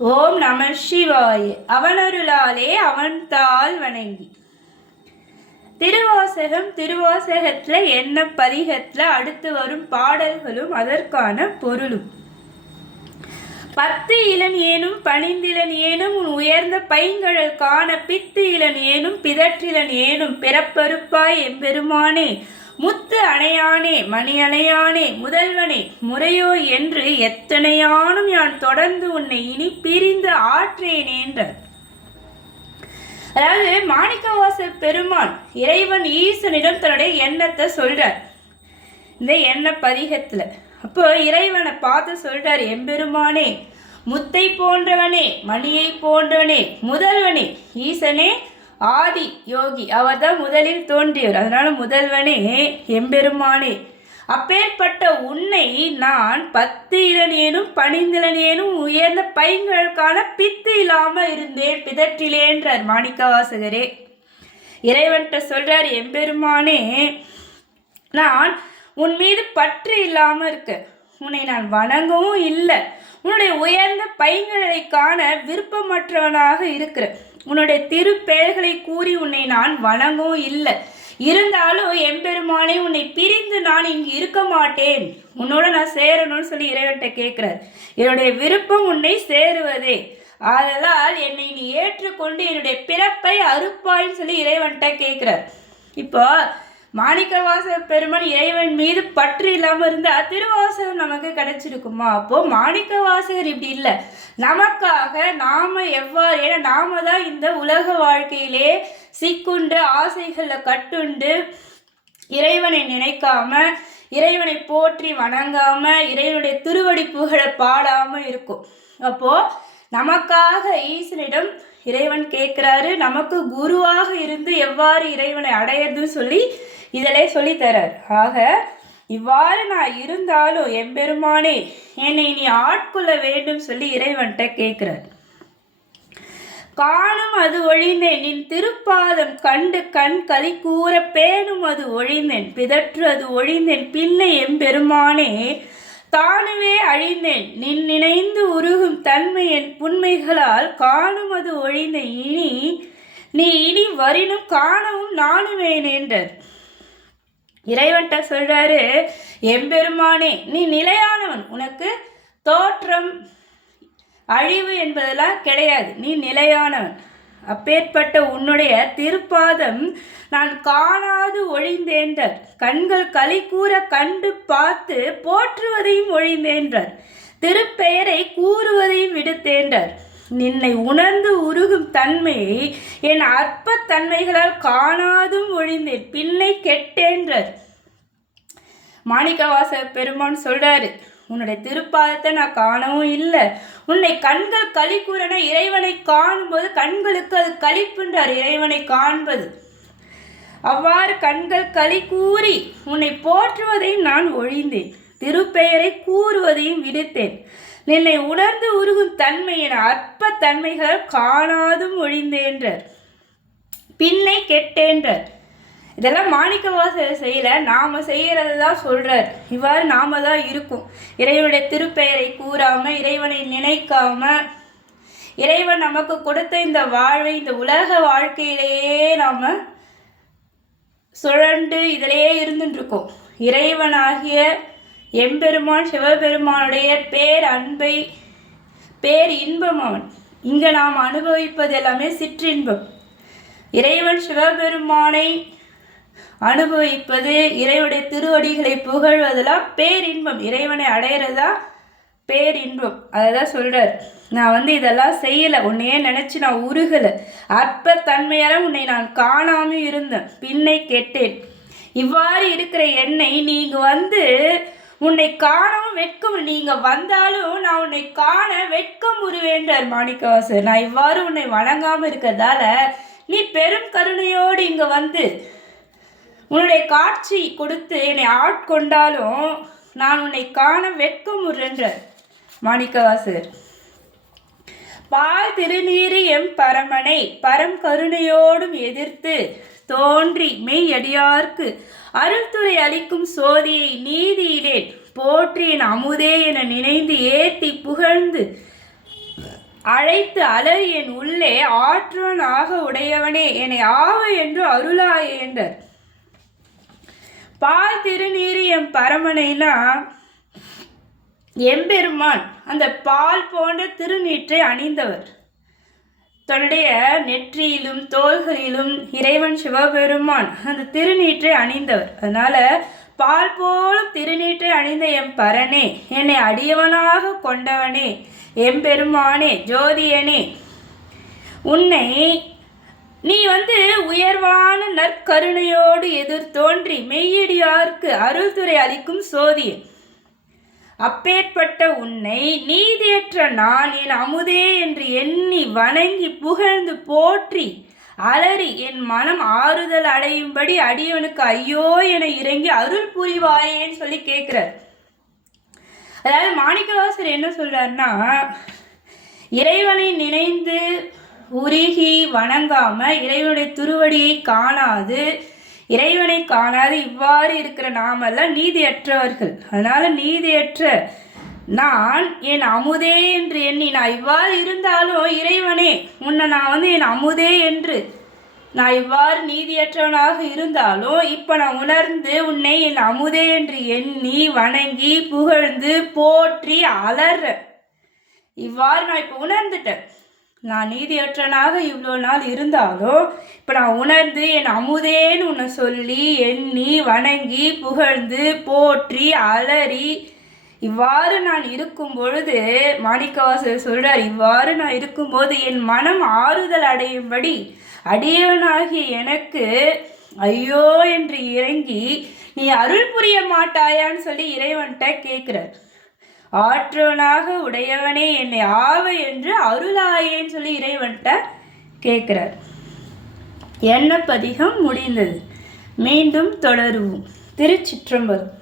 ஓம் நம சிவாய. அவனருளாலே அவன் தாள் வணங்கி. திருவாசகம். திருவாசகத்துல என்ன பதிகத்துல அடுத்து வரும் பாடல்களும் அதற்கான பொருளும். 10 இளன் ஏனும் 12 இளன் ஏனும் உன் உயர்ந்த பைங்கழல் காண பித்து இளன் ஏனும் பிதற்றிலன் ஏனும் பிறப்பறுப்பாய் எம்பெருமானே முத்து அணையானே மணி அணையானே முதல்வனே முறையோ என்று எத்தனையானும் யான் தொடர்ந்து உன்னை இனி பிரிந்து ஆற்றேன் என்றார். அதாவது மாணிக்கவாசர் பெருமான் இறைவன் ஈசனிடம் தன்னுடைய எண்ணத்தை சொல்றார் இந்த எண்ண பதிகத்துல. அப்போ இறைவனை பார்த்து சொல்றார், எம்பெருமானே முத்தை போன்றவனே மணியை போன்றவனே முதல்வனே ஈசனே ஆதி யோகி, அவர் தான் முதலில் தோன்றியவர். அதனால முதல்வனே எம்பெருமானே, அப்பேற்பட்ட உன்னை நான் 10 இளன் ஏனும் 12 இளன் ஏனும் உயர்ந்த பைங்களுக்கான பித்து இல்லாம இருந்தேன் பிதற்றிலேன்றார் மாணிக்கவாசகரே. இறைவன்கிட்ட சொல்றார், எம்பெருமானே நான் உன் மீது பற்று இல்லாம இருக்க, உன்னை நான் வணங்கவும் இல்லை, உன்னுடைய உயர்ந்த பைங்களை காண விருப்பமற்றவனாக இருக்கிறேன், உன்னுடைய திருப்பெயர்களை கூறி உன்னை நான் வணங்கவும் இல்லை, இருந்தாலும் எம்பெருமானே உன்னை பிரிந்து நான் இங்கு இருக்க மாட்டேன், உன்னோட நான் சேரணும்னு சொல்லி இறைவன்கிட்ட கேட்கிறார். என்னுடைய விருப்பம் உன்னை சேருவதே, அதனால் என்னை நீ ஏற்றுக்கொண்டு என்னுடைய பிறப்பை அறுப்பாயின்னு சொல்லி இறைவன்கிட்ட கேட்கிறார். இப்போ மாணிக்கவாசகர் பெருமான் இறைவன் மீது பற்று இல்லாமல் இருந்தால் திருவாசகம் நமக்கு கிடைச்சிருக்குமா? அப்போது மாணிக்கவாசகர் இப்படி இல்லை, நமக்காக நாம் எவ்வாறு, ஏன்னா நாம தான் இந்த உலக வாழ்க்கையிலே சிக்குண்டு ஆசைகளில் கட்டுண்டு இறைவனை நினைக்காம இறைவனை போற்றி வணங்காம இறைவனுடைய திருவடி புகழை பாடாமல் இருக்கும். அப்போது நமக்காக ஈசனிடம் இறைவன் கேட்குறாரு, நமக்கு குருவாக இருந்து எவ்வாறு இறைவனை அடையிறதுன்னு சொல்லி இதிலே சொல்லித்தரார். ஆக இவ்வாறு நான் இருந்தாலும் எம்பெருமானே என்னை நீ ஆட்கொள்ள வேண்டும் சொல்லி இறைவன்கிட்ட கேட்கிறார். காணும் அது ஒழிந்தேன் நின் திருப்பாதம் கண்டு கண் களி கூற பேணும் அது ஒழிந்தேன் பிதற்று அது ஒழிந்தேன் பிள்ளை எம்பெருமானே தானுவே அழிந்தேன் நின் நினைந்து உருகும் தன்மை என் புன்மைகளால் காணும் அது ஒழிந்தேன் இனி நீ இனி வரினும் காணவும் நானுவேன் என்றார். இறைவன்கிட்ட சொல்றாரு, எம்பெருமானே நீ நிலையானவன், உனக்கு தோற்றம் அழிவு என்பதெல்லாம் கிடையாது, நீ நிலையானவன். அப்பேற்பட்ட உன்னுடைய திருப்பாதம் நான் காணாது ஒழிந்தேன்றார். கண்கள் களி கூற கண்டு பார்த்து போற்றுவதையும் ஒழிந்தேன்றார். திருப்பெயரை கூறுவதையும் விடுத்தேன்றார். நின்னை உணர்ந்து உருகும் தன்மையை என் அற்ப தன்மைகளால் காணாதும் ஒழிந்தேன் பிள்ளை கெட்டேன்றார். மாணிக்கவாசகர் பெருமான் சொல்றாரு, உன்னுடைய திருப்பாதத்தை நான் காணவும் இல்லை, உன்னை கண்கள் களி கூறன இறைவனை காணும்போது கண்களுக்கு அது களிப்புன்றார் இறைவனை காண்பது. அவ்வாறு கண்கள் களி கூறி உன்னை போற்றுவதையும் நான் ஒழிந்தேன், திருப்பெயரை கூறுவதையும் விடுத்தேன், நின்னை உணர்ந்து உருகும் தன்மையின் அற்ப தன்மைகள் காணாதும் ஒழிந்தேன்றார் பின்னை கெட்டேன்றார். இதெல்லாம் மாணிக்கவாசகர் செய்யல, நாம செய்யறது தான் சொல்றார். இவ்வாறு நாம தான் இருக்கும், இறைவனுடைய திருப்பெயரை கூறாம இறைவனை நினைக்காம இறைவன் நமக்கு கொடுத்த இந்த வாழ்வை இந்த உலக வாழ்க்கையிலேயே நாம சுழண்டு இதிலேயே இருந்துட்டு இருக்கோம். இறைவனாகிய எம்பெருமான் சிவபெருமானுடைய பேர் அன்பை பேர் இன்பம் அவன். இங்கே நாம் அனுபவிப்பது எல்லாமே சிற்றின்பம். இறைவன் சிவபெருமானை அனுபவிப்பது இறைவனுடைய திருவடிகளை புகழ்வதெல்லாம் பேரின்பம், இறைவனை அடையிறதா பேரின்பம். அதை தான் சொல்கிறார். நான் இதெல்லாம் செய்யலை, உன்னையே நினச்சி நான் உருகலை, அற்ப தன்மையால் உன்னை நான் காணாமல் இருந்தேன், பின்னை கெட்டேன். இவ்வாறு இருக்கிற என்னை நீங்கள் உன்னை காணவும் வெட்கம், நீங்கள் வந்தாலும் நான் உன்னை காண வெட்கம் உருவேன்றார் மாணிக்கவாசகர். நான் இவ்வாறு உன்னை வணங்காமல் இருக்கிறதால நீ பெரும் கருணையோடு இங்கே உன்னுடைய காட்சி கொடுத்து என்னை ஆட்கொண்டாலும் நான் உன்னை காண வெட்கம் உருன்றார் மாணிக்கவாசகர். பால் திருநீறு எம் பரமனை பரம் கருணையோடும் எதிர்த்து தோன்றி மெய் அடியார்க்கு அருள்துறை அளிக்கும் சோதியை நீதியிலேன் போற்றி என் அமுதே என நினைந்து ஏத்தி புகழ்ந்து அழைத்து அலறி என் உள்ளே ஆற்றவனாக உடையவனே என்னை ஆவ என்று அருளாயே என்றார். பால் திருநீர் எம் பரமனைனா எம்பெருமான் அந்த பால் போன்ற திருநீற்றை அணிந்தவர். தன்னுடைய நெற்றியிலும் தோள்களிலும் இறைவன் சிவபெருமான் அந்த திருநீற்றை அணிந்தவர். அதனால பால் போலும் திருநீற்றை அணிந்த எம் பரனே, என்னை அடியவனாக கொண்டவனே, எம்பெருமானே, ஜோதியனே, உன்னை நீ உயர்வான நற்கருணையோடு எதிர் தோன்றி மெய்யடியார்க்கு அருள்துறை அளிக்கும் சோதியே. அப்பேற்பட்ட உன்னை நீதியற்ற நான் என் அமுதே என்று எண்ணி வணங்கி புகழ்ந்து போற்றி அலறி என் மனம் ஆறுதல் அடையும்படி அடியவனுக்கு ஐயோ என இறங்கி அருள் புரிவாயேன்னு சொல்லி கேட்குறார். அதாவது மாணிக்கவாசர் என்ன சொல்றாருன்னா, இறைவனை நினைந்து உருகி வணங்காம இறைவனுடைய திருவடியை காணாது இறைவனை காணாது இவ்வாறு இருக்கிற நாமெல்லாம் நீதியற்றவர்கள். அதனால நீதியற்ற நான் என் அமுதே என்று எண்ணி நான் இவ்வாறு இருந்தாலும் இறைவனே உன்னை நான் என் அமுதே என்று நான் இவ்வாறு நீதியற்றவனாக இருந்தாலும் இப்போ நான் உணர்ந்து உன்னை என் அமுதே என்று எண்ணி வணங்கி புகழ்ந்து போற்றி அலற இவ்வாறு நான் இப்போ உணர்ந்துட்டேன். நான் நீதியற்றனாக இவ்வளோ நாள் இருந்தாலும் இப்போ நான் உணர்ந்து என் அமுதேன்னு உன்னை சொல்லி எண்ணி வணங்கி புகழ்ந்து போற்றி அலறி இவ்வாறு நான் இருக்கும் பொழுது மாணிக்கவாசகர் சொல்கிறார், இவ்வாறு நான் இருக்கும்போது என் மனம் ஆறுதல் அடையும்படி அடியவனாகிய எனக்கு ஐயோ என்று இறங்கி நீ அருள் புரிய மாட்டாயான்னு சொல்லி இறைவன்கிட்ட கேட்குறார். ஆற்றவனாக உடையவனே என்னை ஆவ என்று அருளாயேன்னு சொல்லி இறைவன்கிட்ட கேட்குறார். எண்ண பதிகம் முடிந்தது. மீண்டும் தொடருவோம். திருச்சிற்றம்பலம்.